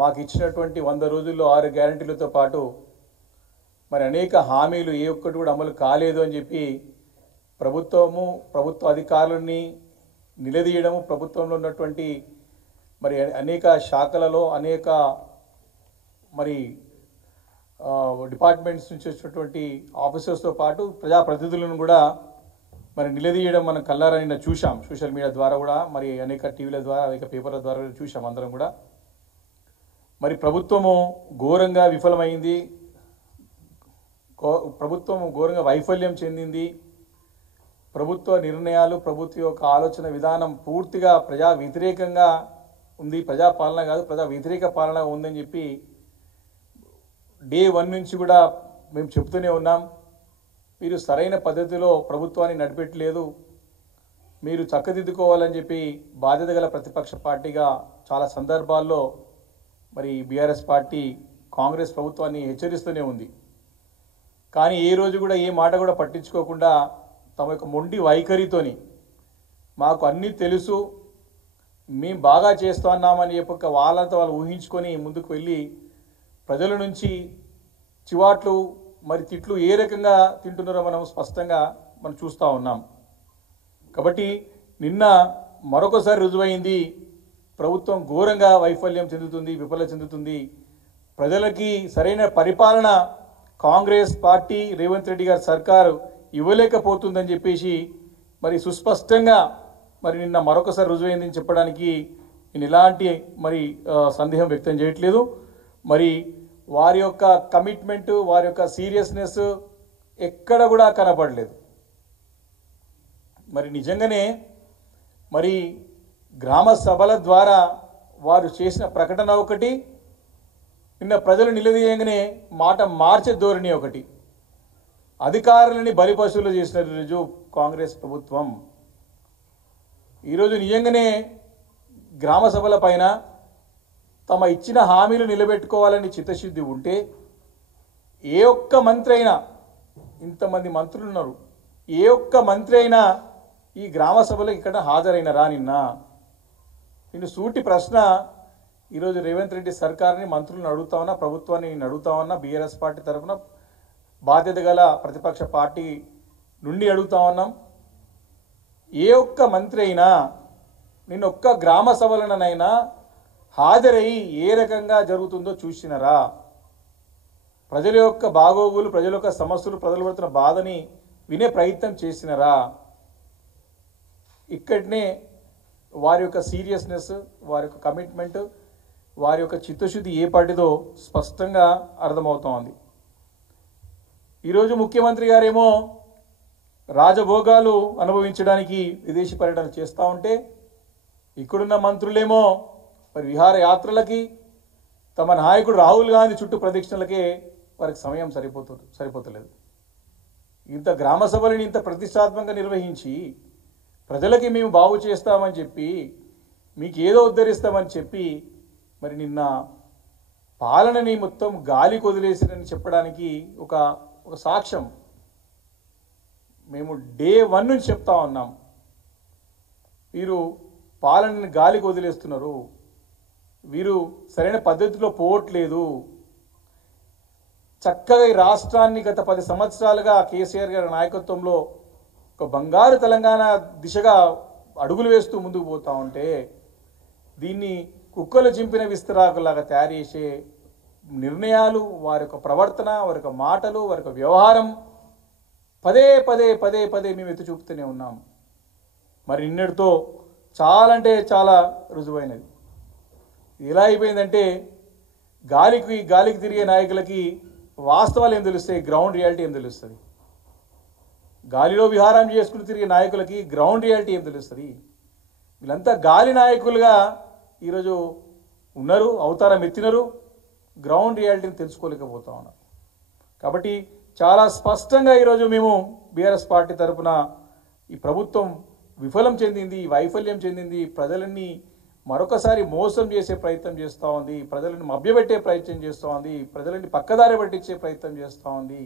మాకు ఇచ్చినటువంటి 100 రోజుల్లో 6 గ్యారెంటీలతో పాటు మరి అనేక హామీలు ఏ ఒక్కటి కూడా అమలు కాలేదు అని చెప్పి ప్రభుత్వ అధికారులని నిలదీయడము, ప్రభుత్వంలో ఉన్నటువంటి మరి అనేక శాఖలలో అనేక మరి డిపార్ట్మెంట్స్ నుంచి వచ్చినటువంటి ఆఫీసర్స్తో పాటు ప్రజాప్రతినిధులను కూడా మరి నిలదీయడం మనం కళ్ళారా నిన్న చూసాం. సోషల్ మీడియా ద్వారా కూడా, మరి అనేక టీవీల ద్వారా, అనేక పేపర్ల ద్వారా చూసాం అందరం కూడా. మరి ప్రభుత్వము ఘోరంగా విఫలమైంది, ప్రభుత్వం ఘోరంగా వైఫల్యం చెందింది. ప్రభుత్వ నిర్ణయాలు, ప్రభుత్వ యొక్క ఆలోచన విధానం పూర్తిగా ప్రజా వ్యతిరేకంగా ఉంది. ప్రజాపాలన కాదు, ప్రజా వ్యతిరేక పాలన ఉందని చెప్పి డే 1 నుంచి కూడా మేము చెప్తూనే ఉన్నాం. మీరు సరైన పద్ధతిలో ప్రభుత్వాన్ని నడిపెట్టలేదు, మీరు చక్కదిద్దుకోవాలని చెప్పి బాధ్యత గల ప్రతిపక్ష పార్టీగా చాలా సందర్భాల్లో మరి బీఆర్ఎస్ పార్టీ కాంగ్రెస్ ప్రభుత్వాన్ని హెచ్చరిస్తూనే ఉంది. కానీ ఏ రోజు కూడా ఏ మాట కూడా పట్టించుకోకుండా తమ యొక్క మొండి వైఖరితోని మాకు అన్నీ తెలుసు, మేము బాగా చేస్తున్నామని చెప్పక వాళ్ళంతా వాళ్ళు ఊహించుకొని ముందుకు వెళ్ళి ప్రజల నుంచి చివాట్లు మరి తిట్లు ఏ రకంగా తింటున్నారో మనం స్పష్టంగా మనం చూస్తూ ఉన్నాం. కాబట్టి నిన్న మరొకసారి రుజువైంది, ప్రభుత్వం ఘోరంగా వైఫల్యం చెందుతుంది, విఫలం చెందుతుంది. ప్రజలకి సరైన పరిపాలన కాంగ్రెస్ పార్టీ రేవంత్ రెడ్డి గారి సర్కారు ఇవ్వలేకపోతుందని చెప్పేసి మరి సుస్పష్టంగా మరి నిన్న మరొకసారి రుజువైందని చెప్పడానికి నేను ఎలాంటి మరి సందేహం వ్యక్తం చేయట్లేదు. మరి వారి యొక్క కమిట్మెంటు, వారి యొక్క సీరియస్నెస్ ఎక్కడ కూడా కనపడలేదు. మరి నిజంగానే మరి గ్రామ సభల ద్వారా వారు చేసిన ప్రకటన ఒకటి, నిన్న ప్రజలు నిలదీయంగానే మాట మార్చే ధోరణి ఒకటి. అధికారులని బలిపశువులు చేసిన రోజు కాంగ్రెస్ ప్రభుత్వం. ఈరోజు నిజంగానే గ్రామ సభల పైన తమ ఇచ్చిన హామీలు నిలబెట్టుకోవాలని చిత్తశుద్ధి ఉంటే ఏ ఒక్క మంత్రి అయినా, ఇంతమంది మంత్రులు ఉన్నారు, ఏ ఒక్క మంత్రి అయినా ఈ గ్రామ సభలకు ఇక్కడ హాజరైనరా? నిన్ను సూటి ప్రశ్న ఈరోజు రేవంత్ రెడ్డి సర్కార్ని, మంత్రులను అడుగుతా ఉన్నా, ప్రభుత్వాన్ని నేను అడుగుతా ఉన్నా, బీఆర్ఎస్ పార్టీ తరఫున బాధ్యత గల ప్రతిపక్ష పార్టీ నుండి అడుగుతా ఉన్నాం. ఏ ఒక్క మంత్రి అయినా నిన్న ఒక్క గ్రామ సభలనైనా హాజరయ్యి ఏ రకంగా జరుగుతుందో చూసినరా? ప్రజల యొక్క బాగోగులు, ప్రజల యొక్క సమస్యలు, ప్రజలు పడుతున్న బాధని వినే ప్రయత్నం చేసినరా? ఇక్కడనే వారి యొక్క సీరియస్నెస్, వారి యొక్క కమిట్మెంట్, వారి యొక్క చిత్తశుద్ధి ఏ పార్టీదో స్పష్టంగా అర్థమవుతోంది. ఈరోజు ముఖ్యమంత్రి గారేమో రాజభోగాలు అనుభవించడానికి విదేశీ పర్యటన చేస్తూ ఉంటే, ఇక్కడున్న మంత్రులేమో మరి విహారయాత్రలకి, తమ నాయకుడు రాహుల్ గాంధీ చుట్టూ ప్రదక్షిణలకే వారికి సమయం సరిపోతలేదు. ఇంత గ్రామ సభలని ఇంత ప్రతిష్టాత్మకంగా నిర్వహించి ప్రజలకి మేము బాగు చేస్తామని చెప్పి, మీకు ఏదో ఉద్ధరిస్తామని చెప్పి మరి నిన్న పాలనని మొత్తం గాలి కొదిలేసిరని చెప్పడానికి ఒక సాక్ష్యం మేము డే 1 నుంచి చెప్తా ఉన్నాం. వీరు పాలనని గాలికి వదిలేస్తున్నారు, వీరు సరైన పద్ధతిలో పోవట్లేదు. చక్కగా ఈ రాష్ట్రాన్ని గత 10 సంవత్సరాలుగా కేసీఆర్ గారి నాయకత్వంలో ఒక బంగారు తెలంగాణ దిశగా అడుగులు వేస్తూ ముందుకు పోతా ఉంటే, దీన్ని కుక్కలు చింపిన విస్తరాకులాగా తయారు చేసే నిర్ణయాలు, వారి యొక్క ప్రవర్తన, వారి యొక్క మాటలు, వారి యొక్క వ్యవహారం పదే పదే మేము ఎత్తి చూపుతూనే ఉన్నాం. మరి నిన్నటితో చాలా అంటే చాలా రుజువైనది. ఎలా అయిపోయిందంటే గాలికి తిరిగే నాయకులకి వాస్తవాలు ఏం తెలుస్తాయి, గ్రౌండ్ రియాలిటీ ఏం తెలుస్తుంది? గాలిలో విహారం చేసుకుని తిరిగే నాయకులకి గ్రౌండ్ రియాలిటీ ఏం తెలుస్తుంది? వీళ్ళంతా గాలి నాయకులుగా ఈరోజు ఉన్నారు, అవతారం ఎత్తినారు, గ్రౌండ్ రియాలిటీని తెలుసుకోలేకపోతా ఉన్నారు. కాబట్టి చాలా స్పష్టంగా ఈరోజు మేము బీఆర్ఎస్ పార్టీ తరఫున ఈ ప్రభుత్వం విఫలం చెందింది, వైఫల్యం చెందింది, ప్రజలన్నీ మరొకసారి మోసం చేసే ప్రయత్నం చేస్తూ ఉంది, ప్రజలను మభ్యపెట్టే ప్రయత్నం చేస్తూ ఉంది, ప్రజలని పక్కదారి పట్టించే ప్రయత్నం చేస్తూ ఉంది.